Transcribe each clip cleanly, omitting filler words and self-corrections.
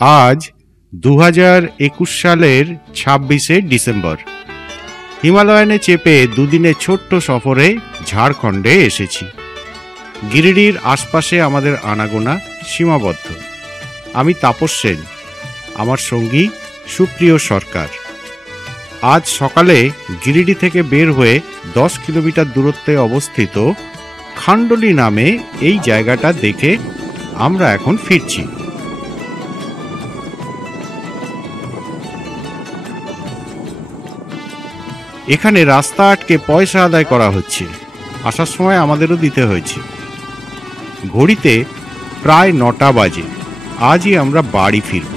আজ 2021 সালের 26শে ডিসেম্বর। হিমালয়ানে চেপে দুদিনের ছোট্ট সফরে ঝাড়খণ্ডে এসেছি। গিরিডির আশপাশে আমাদের আনাগোনা সীমাবদ্ধ। আমি তাপস সেন, আমার সঙ্গী সুপ্রিয় সরকার। আজ সকালে গিরিডি থেকে বের হয়ে 10 কিলোমিটার দূরত্বে অবস্থিত খান্ডলি নামে এই জায়গাটা দেখে আমরা এখন ফিরছি। এখানে রাস্তা আটকে পয়সা আদায় করা হচ্ছে। আসার সময় আমাদেরও দিতে হয়েছে। ঘড়িতে প্রায় 9টা বাজে। আজই আমরা বাড়ি ফিরব।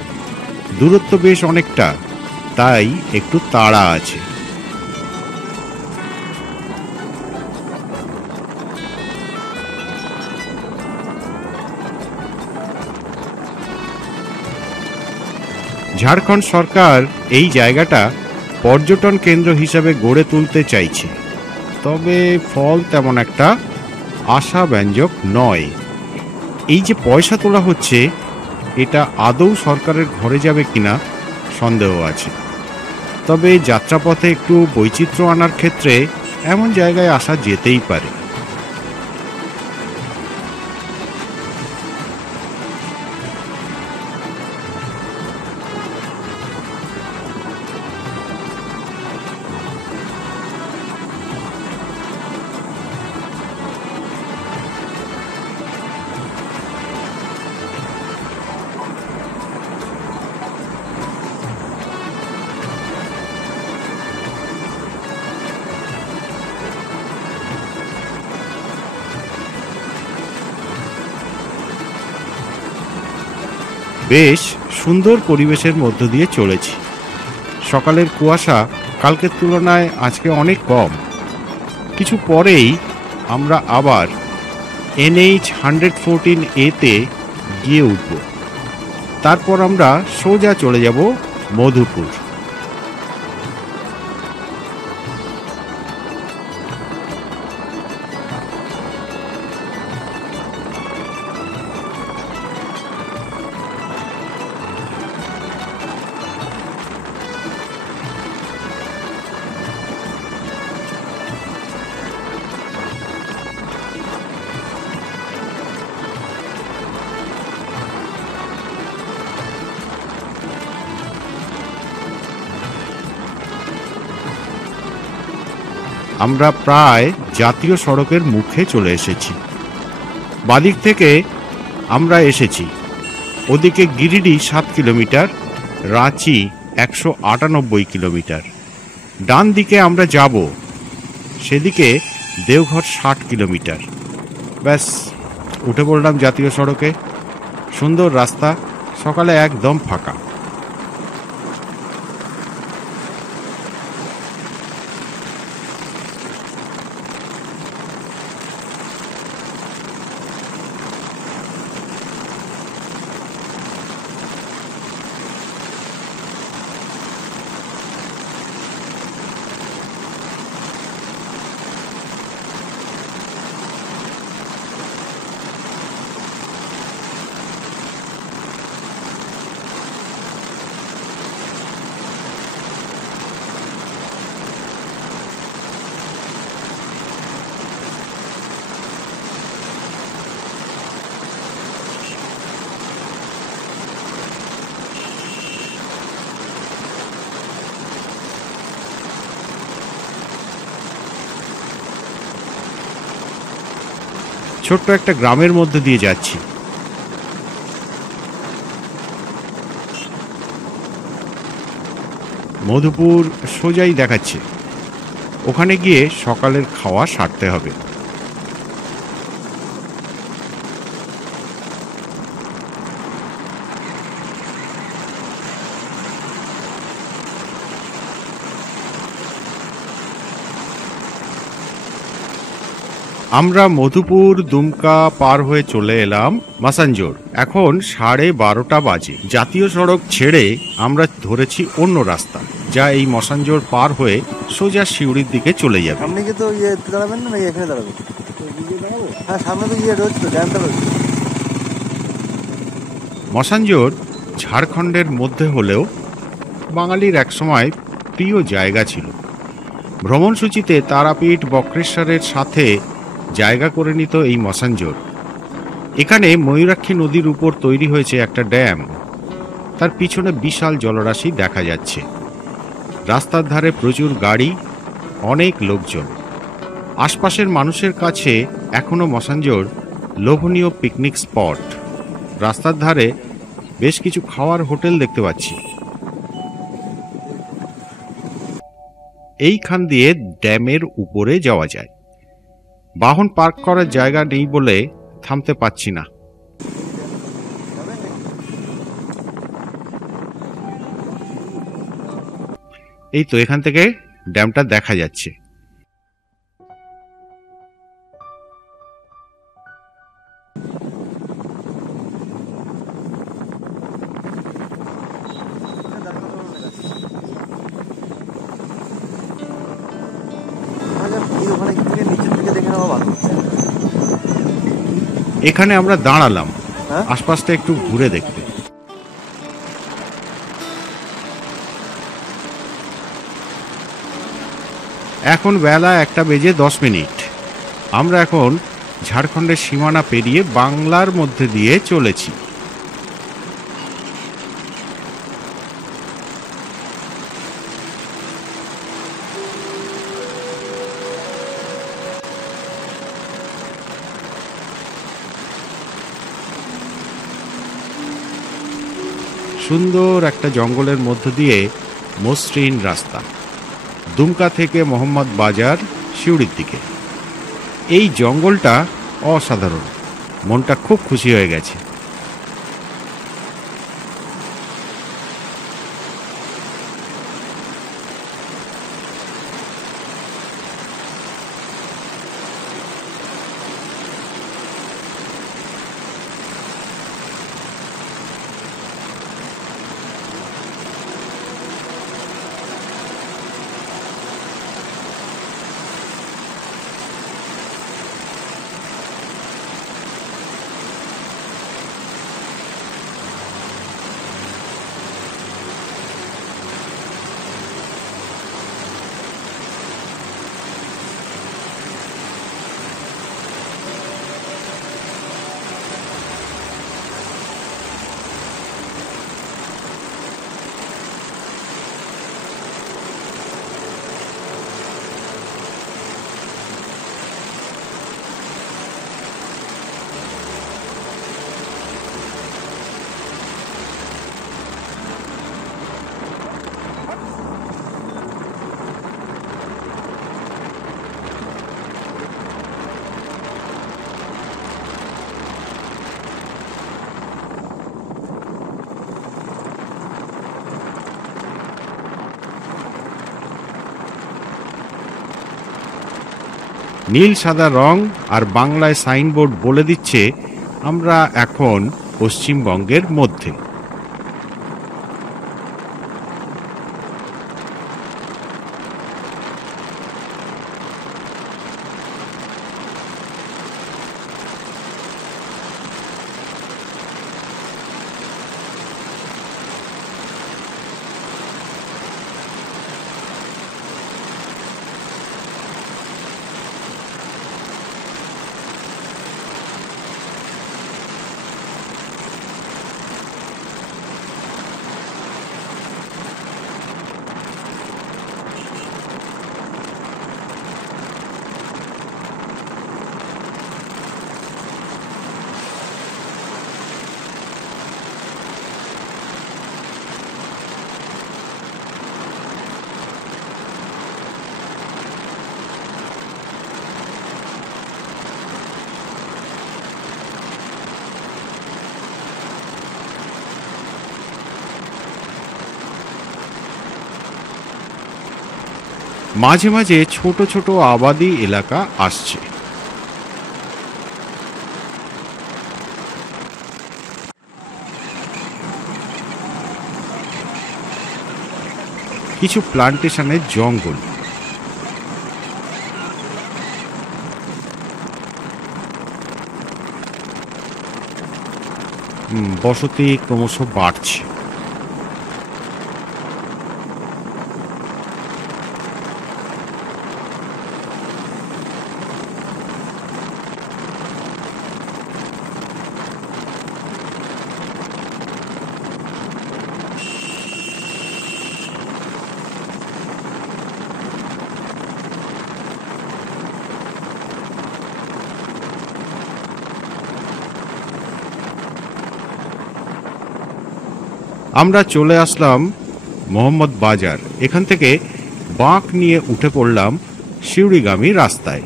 দূরত্ব বেশ অনেকটা, তাই একটু তাড়া আছে। ঝাড়খণ্ড সরকার এই জায়গাটা পর্যটন কেন্দ্র হিসাবে গড়ে তুলতে চাইছে, তবে ফল তেমন একটা আশাব্যঞ্জক নয়। এই যে পয়সা তোলা হচ্ছে, এটা আদৌ সরকারের ঘরে যাবে কিনা সন্দেহ আছে। তবে যাত্রাপথে একটু বৈচিত্র্য আনার ক্ষেত্রে এমন জায়গায় আসা যেতেই পারে। বেশ সুন্দর পরিবেশের মধ্য দিয়ে চলেছি। সকালের কুয়াশা কালকের তুলনায় আজকে অনেক কম। কিছু পরেই আমরা আবার NH 114A-তে গিয়ে উঠব। তারপর আমরা সোজা চলে যাব মধুপুর। আমরা প্রায় জাতীয় সড়কের মুখে চলে এসেছি। বাদিক থেকে আমরা এসেছি। ওদিকে গিরিডি 7 কিলোমিটার, রাঁচি 198 কিলোমিটার। ডান দিকে আমরা যাব, সেদিকে দেওঘর 60 কিলোমিটার। ব্যাস, উঠে পড়লাম জাতীয় সড়কে। সুন্দর রাস্তা, সকালে একদম ফাঁকা। ছোট্ট একটা গ্রামের মধ্যে দিয়ে যাচ্ছি। মধুপুর সোজাই দেখাচ্ছে। ওখানে গিয়ে সকালের খাওয়া সারতে হবে। আমরা মধুপুর দুমকা পার হয়ে চলে এলাম মাসাঞ্জোর। এখন 12:30 বাজে। জাতীয় সড়ক ছেড়ে আমরা ধরেছি অন্য রাস্তা, যা এই মসাঞ্জোর পার হয়ে সোজা সিউড়ির দিকে চলে যাবে। আপনি কি তো দাঁড়াবেন না, এখানে দাঁড়াবেন? হ্যাঁ, সামনে তো রয়েছে, তো জ্যামটা রয়েছে। মসাঞ্জোর ঝাড়খণ্ডের মধ্যে হলেও বাঙালির একসময় প্রিয় জায়গা ছিল। ভ্রমণসূচিতে তারাপীঠ বক্রেশ্বরের সাথে জায়গা করে নিত এই মসানজোর। এখানে ময়ূরাক্ষী নদীর উপর তৈরি হয়েছে একটা ড্যাম, তার পিছনে বিশাল জলরাশি দেখা যাচ্ছে। রাস্তার ধারে প্রচুর গাড়ি, অনেক লোকজন। আশপাশের মানুষের কাছে এখনো মসানজোর লোভনীয় পিকনিক স্পট। রাস্তার ধারে বেশ কিছু খাওয়ার হোটেল দেখতে পাচ্ছি। এইখান দিয়ে ড্যামের উপরে যাওয়া যায়। বাহন পার্ক করার জায়গা নেই বলে থামতে পাচ্ছি না। এই তো এখান থেকে ড্যামটা দেখা যাচ্ছে। এখানে আমরা দাঁড়ালাম আশপাশটা একটু ঘুরে দেখতে। এখন বেলা 1:10। আমরা এখন ঝাড়খণ্ডের সীমানা পেরিয়ে বাংলার মধ্যে দিয়ে চলেছি। সুন্দর একটা জঙ্গলের মধ্য দিয়ে মসৃণ রাস্তা, দুমকা থেকে মোহাম্মদ বাজার সিউড়ির দিকে। এই জঙ্গলটা অসাধারণ, মনটা খুব খুশি হয়ে গেছে। নীল সাদা রং আর বাংলায় সাইনবোর্ড বলে দিচ্ছে আমরা এখন পশ্চিমবঙ্গের মধ্যে। মাঝে মাঝে ছোট ছোট আবাদি এলাকা আসছে। কিছু প্লান্টেশনের জঙ্গল। বসতি ক্রমশ বাড়ছে। আমরা চলে আসলাম মোহাম্মদ বাজার। এখান থেকে বাঁক নিয়ে উঠে পড়লাম সিউড়িগামী রাস্তায়।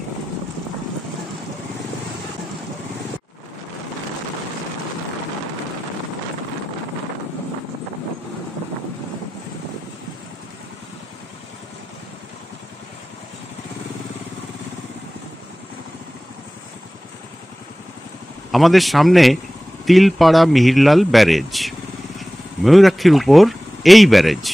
আমাদের সামনে তিলপাড়া মিহিরলাল ব্যারেজ, ময়ূরাক্ষীর উপর এই ব্যারেজ।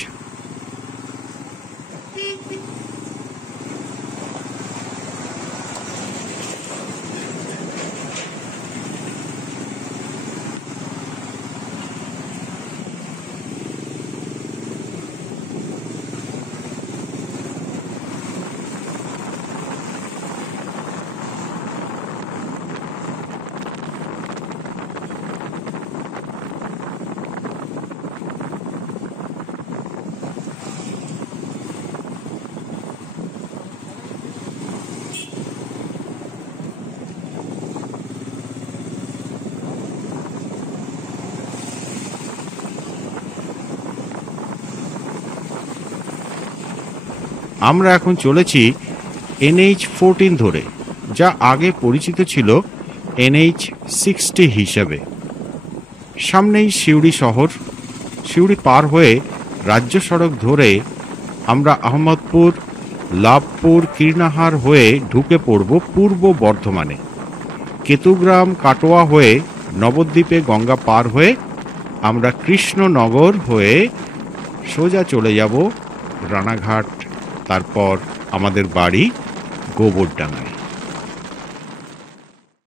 আমরা এখন চলেছি NH14 ধরে, যা আগে পরিচিত ছিল NH60 হিসাবে। সামনেই সিউড়ি শহর। সিউড়ি পার হয়ে রাজ্য সড়ক ধরে আমরা আহমদপুর, লাভপুর, কীর্ণাহার হয়ে ঢুকে পড়ব পূর্ব বর্ধমানে। কেতুগ্রাম, কাটোয়া হয়ে নবদ্বীপে গঙ্গা পার হয়ে আমরা কৃষ্ণনগর হয়ে সোজা চলে যাব রানাঘাট, তারপর আমাদের বাড়ি গোবরডাঙ্গায়।